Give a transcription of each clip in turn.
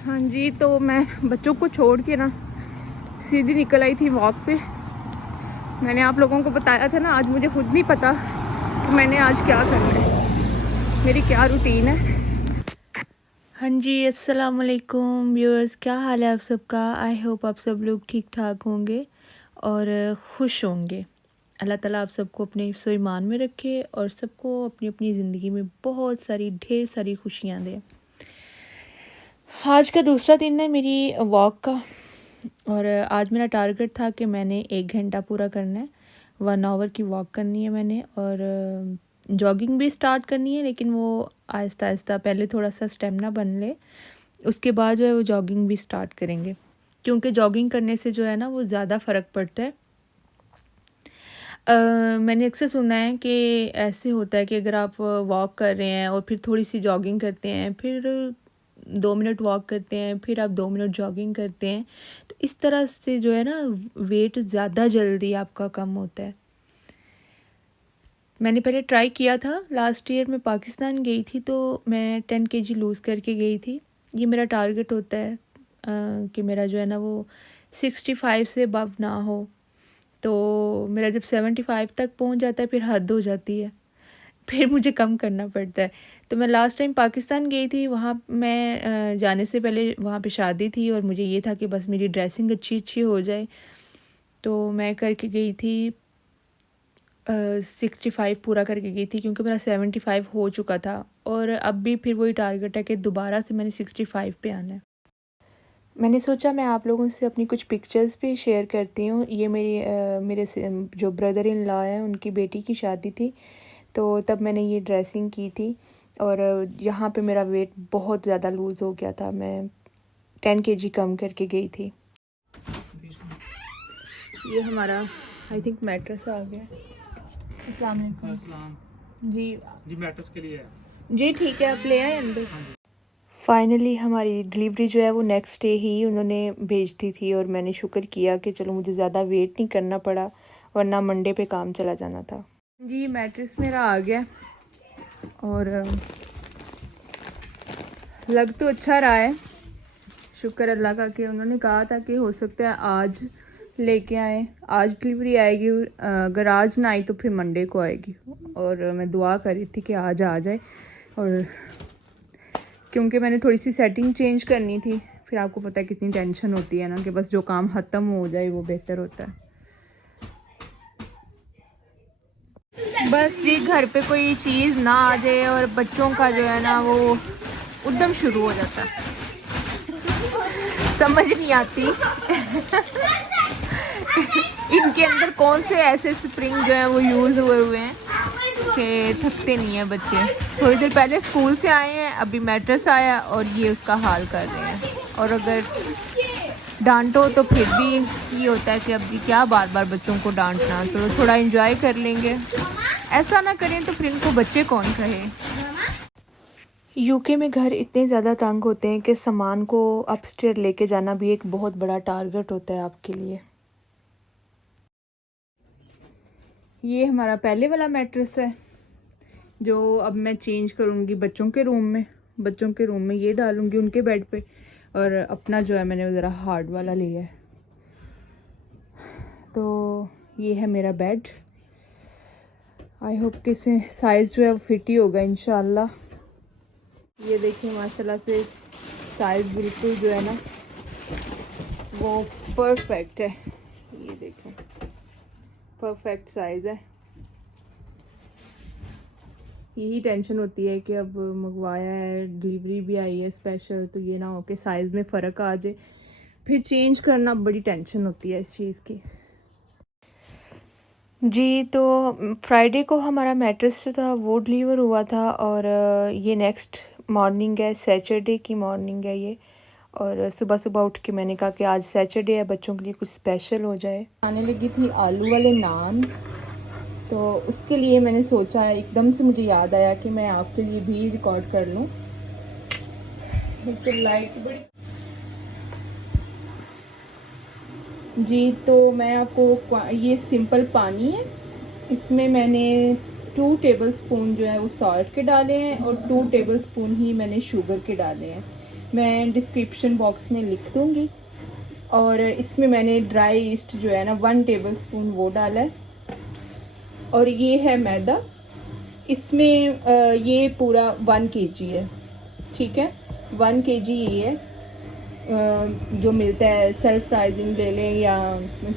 हाँ जी, तो मैं बच्चों को छोड़ के ना सीधी निकल आई थी वॉक पे। मैंने आप लोगों को बताया था ना, आज मुझे खुद नहीं पता कि मैंने आज क्या करना है, मेरी क्या रूटीन है। हाँ जी, अस्सलाम वालेकुम व्यूअर्स, क्या हाल है आप सबका। आई होप आप सब लोग ठीक ठाक होंगे और खुश होंगे। अल्लाह ताला आप सबको अपने ईमान में रखे और सबको अपनी अपनी ज़िंदगी में बहुत सारी ढेर सारी खुशियाँ दे। आज का दूसरा दिन है मेरी वॉक का और आज मेरा टारगेट था कि मैंने 1 घंटा पूरा करना है, 1 आवर की वॉक करनी है मैंने और जॉगिंग भी स्टार्ट करनी है, लेकिन वो आहिस्ता आहिस्ता पहले थोड़ा सा स्टेमिना बन ले, उसके बाद जो है वो जॉगिंग भी स्टार्ट करेंगे, क्योंकि जॉगिंग करने से जो है ना वो ज़्यादा फ़र्क पड़ता है। मैंने अक्सर सुना है कि ऐसे होता है कि अगर आप वॉक कर रहे हैं और फिर थोड़ी सी जॉगिंग करते हैं, फिर 2 मिनट वॉक करते हैं, फिर आप 2 मिनट जॉगिंग करते हैं, तो इस तरह से जो है ना वेट ज़्यादा जल्दी आपका कम होता है। मैंने पहले ट्राई किया था, लास्ट ईयर मैं पाकिस्तान गई थी तो मैं 10 kg लूज़ करके गई थी। ये मेरा टारगेट होता है कि मेरा जो है ना वो 65 से अबव ना हो। तो मेरा जब 75 तक पहुंच जाता है फिर हद हो जाती है, फिर मुझे कम करना पड़ता है। तो मैं लास्ट टाइम पाकिस्तान गई थी, वहाँ मैं जाने से पहले वहाँ पे शादी थी और मुझे ये था कि बस मेरी ड्रेसिंग अच्छी हो जाए, तो मैं करके गई थी 65 पूरा करके गई थी, क्योंकि मेरा 75 हो चुका था और अब भी फिर वही टारगेट है कि दोबारा से मैंने 65 पे आना है। मैंने सोचा मैं आप लोगों से अपनी कुछ पिक्चर्स भी शेयर करती हूँ। ये मेरे जो ब्रदर इन लॉ हैं उनकी बेटी की शादी थी, तो तब मैंने ये ड्रेसिंग की थी और यहाँ पे मेरा वेट बहुत ज़्यादा लूज़ हो गया था, मैं 10 kg कम करके गई थी। ये हमारा आई थिंक मैट्रेस आ गया। अस्सलाम वालेकुम। अस्सलाम जी मैट्रेस के लिए है। जी ठीक है, आप ले आए अंदर। फाइनली हमारी डिलीवरी जो है वो नेक्स्ट डे ही उन्होंने भेज दी थी और मैंने शुक्र किया कि चलो मुझे ज़्यादा वेट नहीं करना पड़ा, वरना मंडे पे काम चला जाना था। जी मैट्रेस मेरा आ गया और लग तो अच्छा रहा है, शुक्र अल्लाह का कि उन्होंने कहा था कि हो सकता है आज लेके आए, आज डिलीवरी आएगी, अगर आज ना आई तो फिर मंडे को आएगी। और मैं दुआ कर रही थी कि आज आ जाए, और क्योंकि मैंने थोड़ी सी सेटिंग चेंज करनी थी, फिर आपको पता है कितनी टेंशन होती है ना कि बस जो काम ख़त्म हो जाए वो बेहतर होता है। बस जी घर पे कोई चीज़ ना आ जाए और बच्चों का जो है ना वो उद्यम शुरू हो जाता है, समझ नहीं आती इनके अंदर कौन से ऐसे स्प्रिंग जो है वो यूज़ हुए हैं कि थकते नहीं हैं बच्चे। थोड़ी देर पहले स्कूल से आए हैं, अभी मैट्रेस आया और ये उसका हाल कर रहे हैं। और अगर डांटो तो फिर भी ये होता है कि अब जी क्या बार बार बच्चों को डांटना, तो थोड़ा एंजॉय कर लेंगे, ऐसा ना करें तो फिर इनको बच्चे कौन कहे। यूके में घर इतने ज़्यादा तंग होते हैं कि सामान को अपस्टेयर लेके जाना भी एक बहुत बड़ा टारगेट होता है आपके लिए। ये हमारा पहले वाला मैट्रेस है जो अब मैं चेंज करूँगी बच्चों के रूम में ये डालूँगी उनके बेड पे, और अपना जो है मैंने ज़रा हार्ड वाला लिया है। तो ये है मेरा बेड, आई होप कि इसमें साइज़ जो है वो फिट ही होगा इंशाल्लाह। ये देखिए माशाल्लाह से साइज़ बिल्कुल जो है ना वो परफेक्ट है, ये देखें परफेक्ट साइज़ है। यही टेंशन होती है कि अब मंगवाया है, डिलीवरी भी आई है स्पेशल, तो ये ना हो कि साइज़ में फ़र्क आ जाए, फिर चेंज करना बड़ी टेंशन होती है इस चीज़ की। जी तो फ्राइडे को हमारा मैट्रेस जो था वो डिलीवर हुआ था और ये नेक्स्ट मॉर्निंग है, सैटरडे की मॉर्निंग है ये। और सुबह सुबह उठ के मैंने कहा कि आज सैटरडे है, बच्चों के लिए कुछ स्पेशल हो जाए। आने लगी थी आलू वाले नान, तो उसके लिए मैंने सोचा, एकदम से मुझे याद आया कि मैं आपके लिए भी रिकॉर्ड कर लूँ। लाइट बड़ी जी, तो मैं आपको, ये सिंपल पानी है, इसमें मैंने 2 टेबलस्पून जो है वो सॉल्ट के डाले हैं और 2 टेबलस्पून ही मैंने शुगर के डाले हैं। मैं डिस्क्रिप्शन बॉक्स में लिख दूँगी। और इसमें मैंने ड्राई ईस्ट जो है ना 1 टेबलस्पून वो डाला है। और ये है मैदा, इसमें ये पूरा 1 kg है, ठीक है। 1 kg ये है। जो मिलता है सेल्फ राइजिंग ले लें या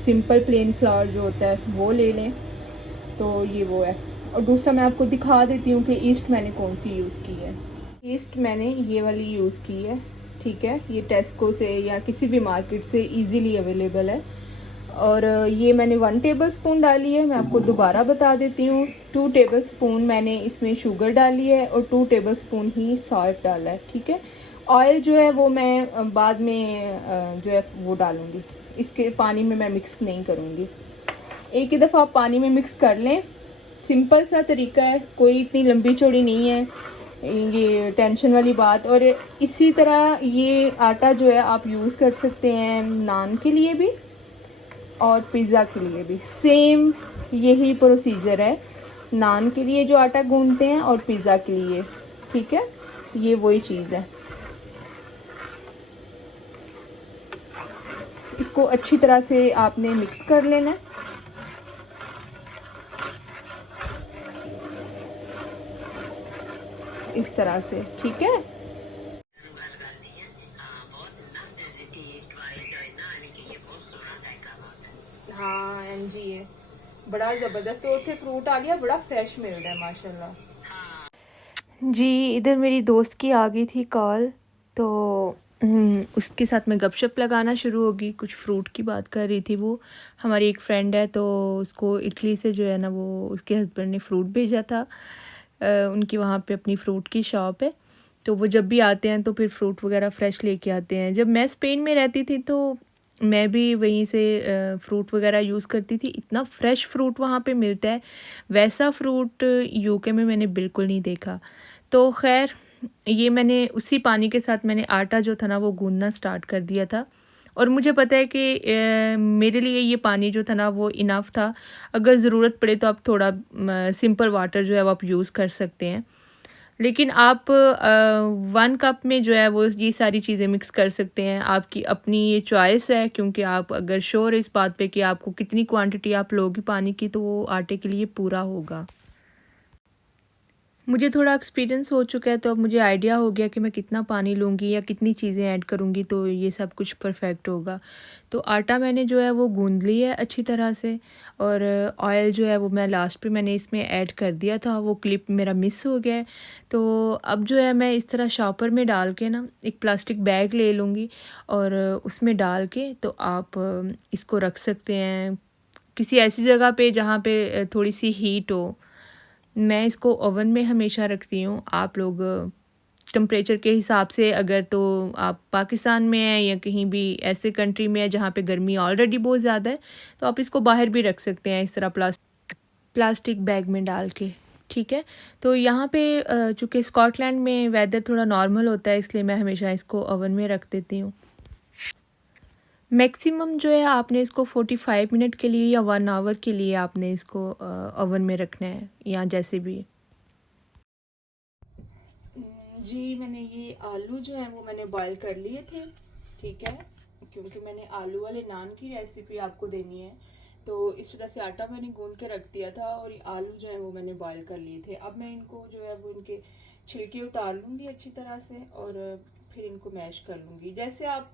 सिंपल प्लेन फ्लावर जो होता है वो ले लें, तो ये वो है। और दूसरा मैं आपको दिखा देती हूँ कि ईस्ट मैंने कौन सी यूज़ की है। ईस्ट मैंने ये वाली यूज़ की है, ठीक है। ये टेस्को से या किसी भी मार्केट से इजीली अवेलेबल है। और ये मैंने 1 टेबलस्पून डाली है। मैं आपको दोबारा बता देती हूँ, 2 टेबलस्पून मैंने इसमें शुगर डाली है और 2 टेबलस्पून ही सॉल्ट डाला है, ठीक है। ऑयल जो है वो मैं बाद में जो है वो डालूँगी, इसके पानी में मैं मिक्स नहीं करूँगी। एक ही दफ़ा आप पानी में मिक्स कर लें, सिंपल सा तरीका है, कोई इतनी लंबी चौड़ी नहीं है ये टेंशन वाली बात। और इसी तरह ये आटा जो है आप यूज़ कर सकते हैं नान के लिए भी और पिज़्ज़ा के लिए भी। सेम यही प्रोसीजर है, नान के लिए जो आटा गूंथते हैं और पिज़्ज़ा के लिए, ठीक है। ये वही चीज़ है। इसको अच्छी तरह से आपने मिक्स कर लेना है। इस तरह से, ठीक है। हाँ एनजी है, बड़ा ज़बरदस्त। तो उत्थे फ्रूट आ गया, बड़ा फ्रेश मिल रहा है माशाल्लाह जी। इधर मेरी दोस्त की आ गई थी कॉल, तो उसके साथ मैं गपशप लगाना शुरू होगी। कुछ फ्रूट की बात कर रही थी वो। हमारी एक फ्रेंड है, तो उसको इटली से जो है ना वो उसके हस्बैंड ने फ़्रूट भेजा था। उनकी वहाँ पे अपनी फ़्रूट की शॉप है, तो वो जब भी आते हैं तो फिर फ्रूट वगैरह फ़्रेश लेके आते हैं। जब मैं स्पेन में रहती थी तो मैं भी वहीं से फ़्रूट वगैरह यूज़ करती थी। इतना फ़्रेश फ्रूट वहाँ पे मिलता है, वैसा फ्रूट यूके में मैंने बिल्कुल नहीं देखा। तो खैर ये मैंने उसी पानी के साथ मैंने आटा जो था ना वो गूंदना स्टार्ट कर दिया था। और मुझे पता है कि मेरे लिए ये पानी जो था ना वो इनफ था। अगर ज़रूरत पड़े तो आप थोड़ा सिंपल वाटर जो है वो आप यूज़ कर सकते हैं, लेकिन आप 1 कप में जो है वो ये सारी चीज़ें मिक्स कर सकते हैं। आपकी अपनी ये चॉइस है, क्योंकि आप अगर श्योर है इस बात पे कि आपको कितनी क्वांटिटी आप लोगे पानी की, तो वो आटे के लिए पूरा होगा। मुझे थोड़ा एक्सपीरियंस हो चुका है, तो अब मुझे आइडिया हो गया कि मैं कितना पानी लूँगी या कितनी चीज़ें ऐड करूँगी तो ये सब कुछ परफेक्ट होगा। तो आटा मैंने जो है वो गूंद लिया है अच्छी तरह से। और ऑयल जो है वो मैं लास्ट पे मैंने इसमें ऐड कर दिया था, वो क्लिप मेरा मिस हो गया है। तो अब जो है मैं इस तरह शॉपर में डाल के ना एक प्लास्टिक बैग ले लूँगी और उसमें डाल के तो आप इसको रख सकते हैं किसी ऐसी जगह पे जहाँ पे थोड़ी सी हीट हो। मैं इसको ओवन में हमेशा रखती हूँ। आप लोग टेम्परेचर के हिसाब से, अगर तो आप पाकिस्तान में हैं या कहीं भी ऐसे कंट्री में है जहाँ पे गर्मी ऑलरेडी बहुत ज़्यादा है, तो आप इसको बाहर भी रख सकते हैं इस तरह प्लास्टिक बैग में डाल के, ठीक है। तो यहाँ पे चूँकि स्कॉटलैंड में वेदर थोड़ा नॉर्मल होता है, इसलिए मैं हमेशा इसको ओवन में रख देती हूँ। मैक्सिमम जो है आपने इसको 45 मिनट के लिए या 1 आवर के लिए आपने इसको ओवन में रखना है, या जैसे भी। जी मैंने ये आलू जो है वो मैंने बॉईल कर लिए थे, ठीक है, क्योंकि मैंने आलू वाले नान की रेसिपी आपको देनी है। तो इस तरह से आटा मैंने गूंद के रख दिया था और ये आलू जो है वो मैंने बॉईल कर लिए थे। अब मैं इनको जो है वो इनके छिलके उतार लूँगी अच्छी तरह से और फिर इनको मैश कर लूँगी। जैसे आप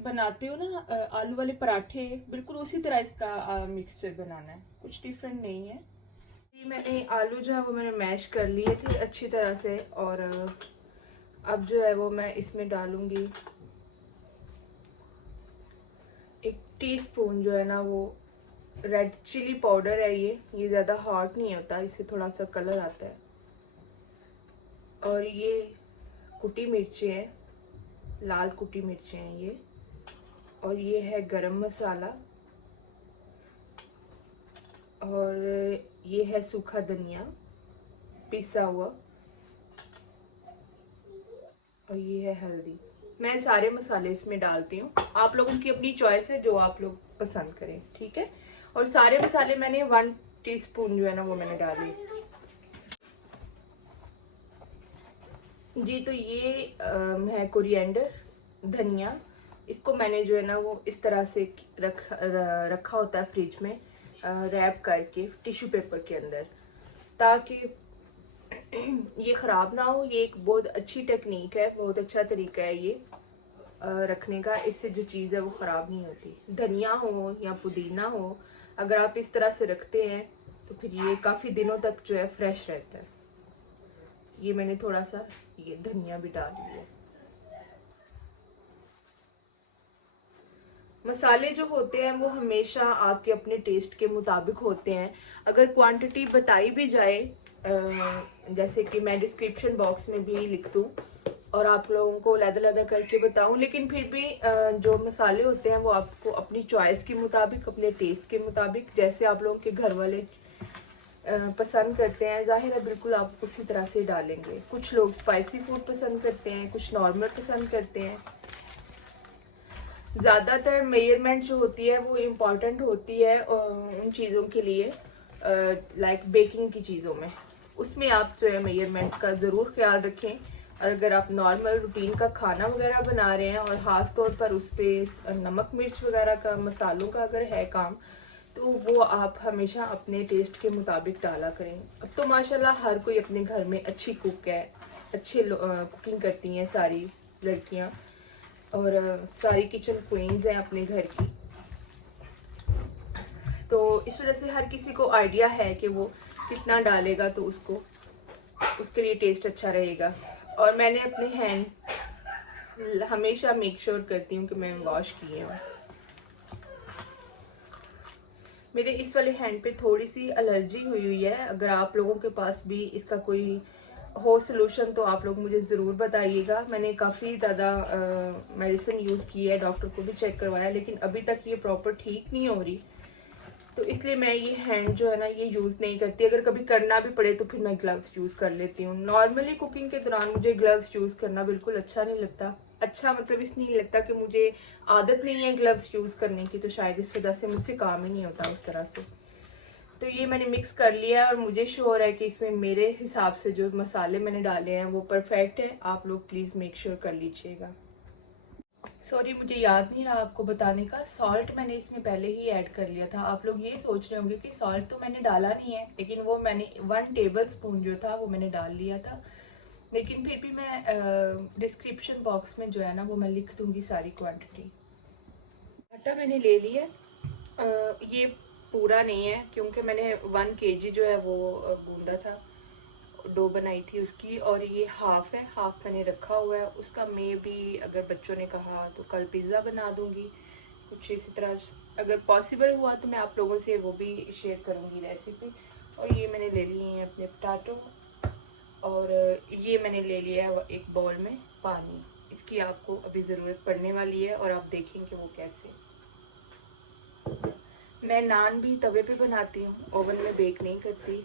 बनाते हो ना आलू वाले पराठे, बिल्कुल उसी तरह इसका मिक्सचर बनाना है, कुछ डिफरेंट नहीं है। मैंने आलू जो है वो मैंने मैश कर लिए थे अच्छी तरह से। और अब जो है वो मैं इसमें डालूंगी 1 टीस्पून जो है ना वो रेड चिली पाउडर है। ये ज़्यादा हॉट नहीं होता, इससे थोड़ा सा कलर आता है। और ये कुटी मिर्चें हैं, लाल कुटी मिर्चें हैं ये। और ये है गरम मसाला, और ये है सूखा धनिया पिसा हुआ, और ये है हल्दी। मैं सारे मसाले इसमें डालती हूँ, आप लोगों की अपनी चॉइस है जो आप लोग पसंद करें, ठीक है। और सारे मसाले मैंने 1 टीस्पून जो है ना वो मैंने डाली। जी तो ये है कोरिएंडर, धनिया। इसको मैंने जो है ना वो इस तरह से रखा होता है फ्रिज में, रैप करके टिश्यू पेपर के अंदर, ताकि ये ख़राब ना हो। ये एक बहुत अच्छी टेक्निक है, बहुत अच्छा तरीका है ये रखने का। इससे जो चीज़ है वो ख़राब नहीं होती। धनिया हो या पुदीना हो, अगर आप इस तरह से रखते हैं तो फिर ये काफ़ी दिनों तक जो है फ्रेश रहता है। ये मैंने थोड़ा सा ये धनिया भी डाल लिया। मसाले जो होते हैं वो हमेशा आपके अपने टेस्ट के मुताबिक होते हैं। अगर क्वांटिटी बताई भी जाए, जैसे कि मैं डिस्क्रिप्शन बॉक्स में भी लिख दूँ और आप लोगों को अलग-अलग करके बताऊं, लेकिन फिर भी जो मसाले होते हैं वो आपको अपनी चॉइस के मुताबिक, अपने टेस्ट के मुताबिक, जैसे आप लोगों के घर वाले पसंद करते हैं, जाहिर है बिल्कुल आप उसी तरह से डालेंगे। कुछ लोग स्पाइसी फूड पसंद करते हैं, कुछ नॉर्मल पसंद करते हैं। ज़्यादातर मेजरमेंट जो होती है वो इम्पॉर्टेंट होती है उन चीज़ों के लिए, लाइक बेकिंग की चीज़ों में। उसमें आप जो है मेजरमेंट का ज़रूर ख्याल रखें। अगर आप नॉर्मल रूटीन का खाना वगैरह बना रहे हैं और ख़ास तौर पर उस पर नमक मिर्च वगैरह का, मसालों का अगर है काम, तो वो आप हमेशा अपने टेस्ट के मुताबिक डाला करें। अब तो माशाल्लाह हर कोई अपने घर में अच्छी कुक है, अच्छे कुकिंग करती हैं सारी लड़कियां, और सारी किचन क्वींस हैं अपने घर की। तो इस वजह से हर किसी को आइडिया है कि वो कितना डालेगा तो उसके लिए टेस्ट अच्छा रहेगा। और मैंने अपने हैंड हमेशा मेक श्योर करती हूँ कि मैं वॉश किए हूँ। मेरे इस वाले हैंड पे थोड़ी सी एलर्जी हुई है। अगर आप लोगों के पास भी इसका कोई हो सोल्यूशन तो आप लोग मुझे ज़रूर बताइएगा। मैंने काफ़ी ज़्यादा मेडिसिन यूज़ की है, डॉक्टर को भी चेक करवाया, लेकिन अभी तक ये प्रॉपर ठीक नहीं हो रही। तो इसलिए मैं ये हैंड जो है ना ये यूज़ नहीं करती। अगर कभी करना भी पड़े तो फिर मैं ग्लव्स यूज़ कर लेती हूँ। नॉर्मली कुकिंग के दौरान मुझे ग्लव्स यूज़ करना बिल्कुल अच्छा नहीं लगता। अच्छा मतलब इसलिए नहीं लगता कि मुझे आदत नहीं है ग्लव्स यूज़ करने की, तो शायद इस वजह से मुझसे काम ही नहीं होता उस तरह से। तो ये मैंने मिक्स कर लिया है और मुझे श्योर है कि इसमें मेरे हिसाब से जो मसाले मैंने डाले हैं वो परफेक्ट है। आप लोग प्लीज़ मेक श्योर कर लीजिएगा। सॉरी, मुझे याद नहीं रहा आपको बताने का, सॉल्ट मैंने इसमें पहले ही ऐड कर लिया था। आप लोग ये सोच रहे होंगे कि सॉल्ट तो मैंने डाला नहीं है, लेकिन वो मैंने 1 टेबल स्पून जो था वो मैंने डाल लिया था। लेकिन फिर भी मैं डिस्क्रिप्शन बॉक्स में जो है ना वो मैं लिख दूंगी सारी क्वांटिटी। आटा मैंने ले लिया। ये पूरा नहीं है क्योंकि मैंने 1 kg जो है वो गूंदा था, डो बनाई थी उसकी, और ये हाफ है, हाफ मैंने रखा हुआ है उसका। मैं भी अगर बच्चों ने कहा तो कल पिज़्ज़ा बना दूंगी कुछ इसी तरह। अगर पॉसिबल हुआ तो मैं आप लोगों से वो भी शेयर करूंगी रेसिपी। और ये मैंने ले लिए हैं अपने पोटैटो, और ये मैंने ले लिया है एक बाउल में पानी। इसकी आपको अभी ज़रूरत पड़ने वाली है और आप देखेंगे वो कैसे। मैं नान भी तवे पे बनाती हूँ, ओवन में बेक नहीं करती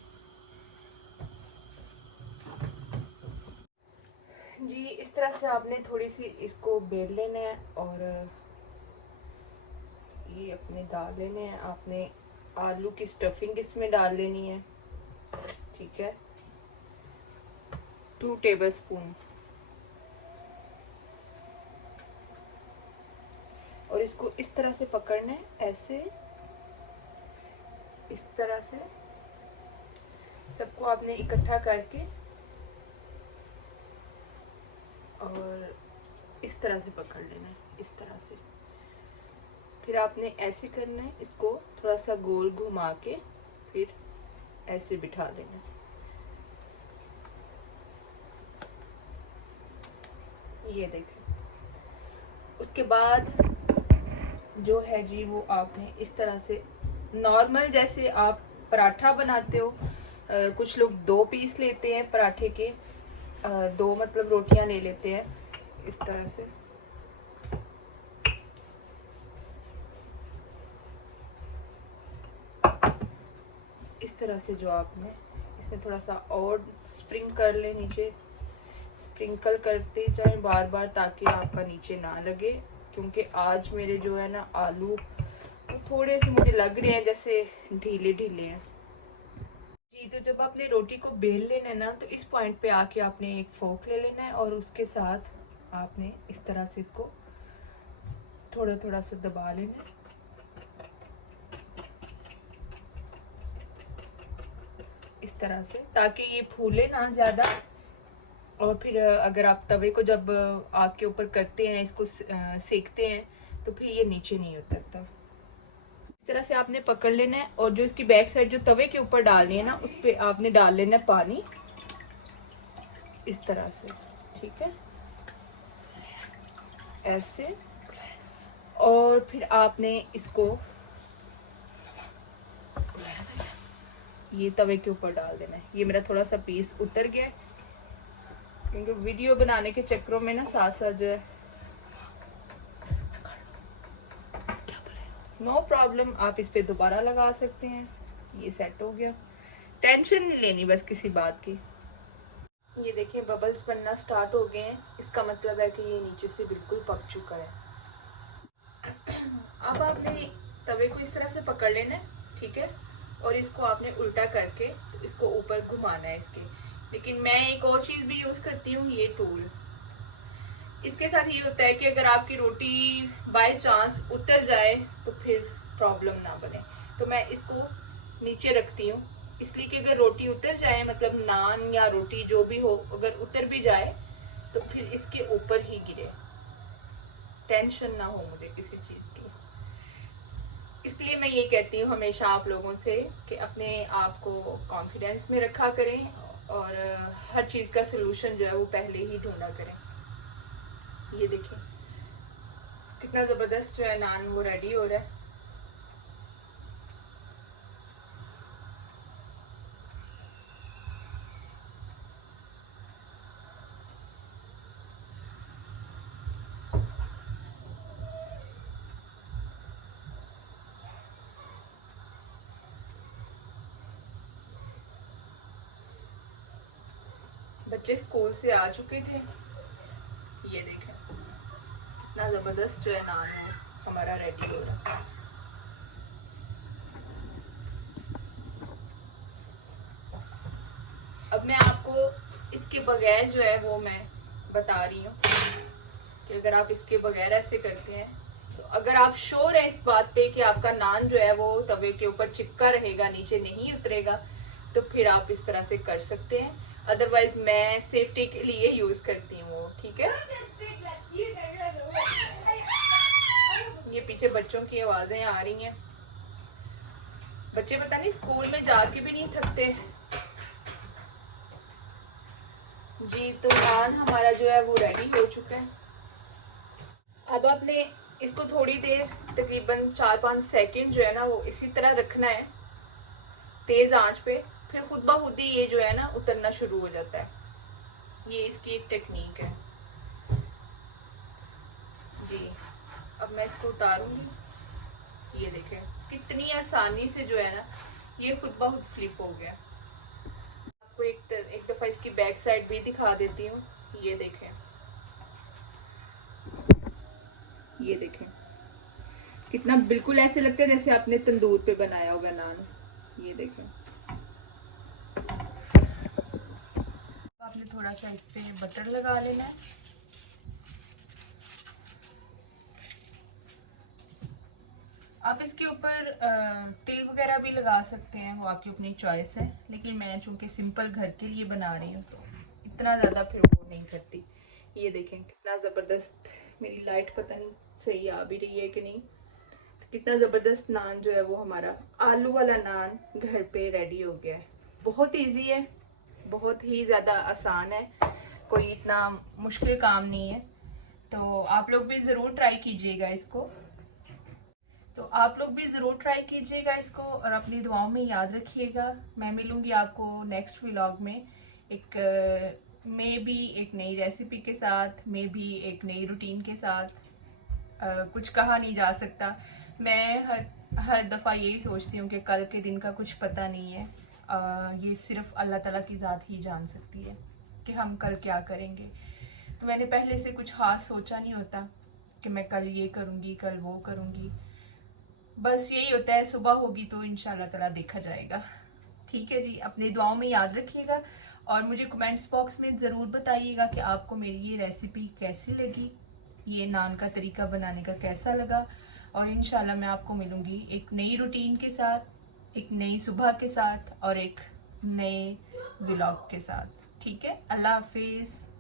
जी। इस तरह से आपने थोड़ी सी इसको बेल लेना है और ये अपने डाल लेने हैं। आपने आलू की स्टफिंग इसमें डाल लेनी है, ठीक है, 2 टेबल स्पून। और इसको इस तरह से पकड़ना है, ऐसे इस तरह से सबको आपने इकट्ठा करके और इस तरह से पकड़ लेना है, इस तरह से। फिर आपने ऐसे करना है, इसको थोड़ा सा गोल घुमा के फिर ऐसे बिठा लेना है। ये देखें। उसके बाद जो है जी वो आपने इस तरह से नॉर्मल जैसे आप पराठा बनाते हो, कुछ लोग 2 पीस लेते हैं पराठे के, 2 मतलब रोटियां ले लेते हैं इस तरह से। इस तरह से जो आपने इसमें थोड़ा सा और स्प्रिंग कर ले, नीचे स्प्रिंकल करते जाए बार बार ताकि आपका नीचे ना लगे। क्योंकि आज मेरे जो है ना आलू थोड़े से मुझे लग रहे हैं जैसे ढीले ढीले हैं जी। जी, तो जब आपने रोटी को बेल लेना है ना, तो इस पॉइंट पे आके आपने एक फोक ले लेना है और उसके साथ आपने इस तरह से इसको थोड़ा थोड़ा सा दबा लेना है, इस तरह से, ताकि ये फूले ना ज़्यादा। और फिर अगर आप तवे को जब आग के ऊपर करते हैं, इसको सेकते हैं, तो फिर ये नीचे नहीं उतरता। इस तरह से आपने पकड़ लेना है और जो इसकी बैक साइड जो तवे के ऊपर डालनी है ना, उस पर आपने डाल लेना है पानी, इस तरह से, ठीक है, ऐसे। और फिर आपने इसको ये तवे के ऊपर डाल देना है। ये मेरा थोड़ा सा पीस उतर गया है, क्योंकि वीडियो बनाने के चक्करों में ना साथ साथ जो है, नो प्रॉब्लम, आप इस पे दोबारा लगा सकते हैं। ये सेट हो गया, टेंशन नहीं लेनी बस किसी बात की। ये देखिए बबल्स बनना स्टार्ट हो गए हैं, इसका मतलब है कि ये नीचे से बिल्कुल पक चुका है। अब आपने तवे को इस तरह से पकड़ लेना है, ठीक है, और इसको आपने उल्टा करके इसको ऊपर घुमाना है इसके। लेकिन मैं एक और चीज़ भी यूज़ करती हूँ, ये टूल। इसके साथ ये होता है कि अगर आपकी रोटी बाय चांस उतर जाए तो फिर प्रॉब्लम ना बने। तो मैं इसको नीचे रखती हूँ, इसलिए कि अगर रोटी उतर जाए, मतलब नान या रोटी जो भी हो, अगर उतर भी जाए तो फिर इसके ऊपर ही गिरे, टेंशन ना हो मुझे किसी चीज़ की। इसलिए मैं ये कहती हूँ हमेशा आप लोगों से कि अपने आप को कॉन्फिडेंस में रखा करें और हर चीज़ का सलूशन जो है वो पहले ही ढूंढा करें। ये देखिए कितना ज़बरदस्त जो है नान वो रेडी हो रहा है। बच्चे स्कूल से आ चुके थे, ये देखें कितना ज़बरदस्त जो है नान है हमारा रेडी हो रहा है। अब मैं आपको इसके बगैर जो है वो मैं बता रही हूँ कि अगर आप इसके बगैर ऐसे करते हैं, तो अगर आप श्योर है इस बात पे कि आपका नान जो है वो तवे के ऊपर चिपका रहेगा, नीचे नहीं उतरेगा, तो फिर आप इस तरह से कर सकते हैं। अदरवाइज मैं सेफ्टी के लिए यूज करती हूँ, ठीक है। ये पीछे बच्चों की आवाजें आ रही हैं, बच्चे पता नहीं स्कूल में जाके भी नहीं थकते। जी, तो नान हमारा जो है वो रेडी हो चुका है। अब आपने इसको थोड़ी देर तकरीबन 4-5 सेकंड जो है ना वो इसी तरह रखना है तेज आंच पे, फिर खुद ब खुद ही ये जो है ना उतरना शुरू हो जाता है। ये इसकी एक टेक्निक है जी। अब मैं इसको उतारूंगी, ये देखें कितनी आसानी से जो है ना ये खुद ब खुद फ्लिप हो गया। आपको एक दफा इसकी बैक साइड भी दिखा देती हूँ, ये देखें, ये देखें कितना बिल्कुल ऐसे लगता है जैसे आपने तंदूर पे बनाया हुआ नान। ये देखें, आपने थोड़ा सा इस पे बटर लगा लेना है। आप इसके ऊपर तिल वगैरह भी लगा सकते हैं, वो आपकी अपनी चॉइस है, लेकिन मैं चूंकि सिंपल घर के लिए बना रही हूँ तो इतना ज़्यादा फिर वो नहीं करती। ये देखें कितना ज़बरदस्त, मेरी लाइट पता नहीं सही आ भी रही है कि नहीं, तो कितना ज़बरदस्त नान जो है वो हमारा आलू वाला नान घर पे रेडी हो गया है। बहुत ईजी है, बहुत ही ज़्यादा आसान है, कोई इतना मुश्किल काम नहीं है। तो आप लोग भी ज़रूर ट्राई कीजिएगा इसको, तो आप लोग भी ज़रूर ट्राई कीजिएगा इसको और अपनी दुआओं में याद रखिएगा। मैं मिलूँगी आपको नेक्स्ट व्लॉग में एक मे बी एक नई रेसिपी के साथ, मे बी एक नई रूटीन के साथ। कुछ कहा नहीं जा सकता, मैं हर दफ़ा यही सोचती हूँ कि कल के दिन का कुछ पता नहीं है। ये सिर्फ अल्लाह ताला की ज़ात ही जान सकती है कि हम कल क्या करेंगे। तो मैंने पहले से कुछ ख़ास सोचा नहीं होता कि मैं कल ये करूँगी, कल वो करूँगी। बस यही होता है, सुबह होगी तो इंशाल्लाह ताला देखा जाएगा। ठीक है जी, अपनी दुआओं में याद रखिएगा और मुझे कमेंट्स बॉक्स में ज़रूर बताइएगा कि आपको मेरी ये रेसिपी कैसी लगी, ये नान का तरीका बनाने का कैसा लगा। और इंशाल्लाह मैं आपको मिलूँगी एक नई रूटीन के साथ, एक नई सुबह के साथ और एक नए व्लॉग के साथ। ठीक है, अल्लाह हाफिज़।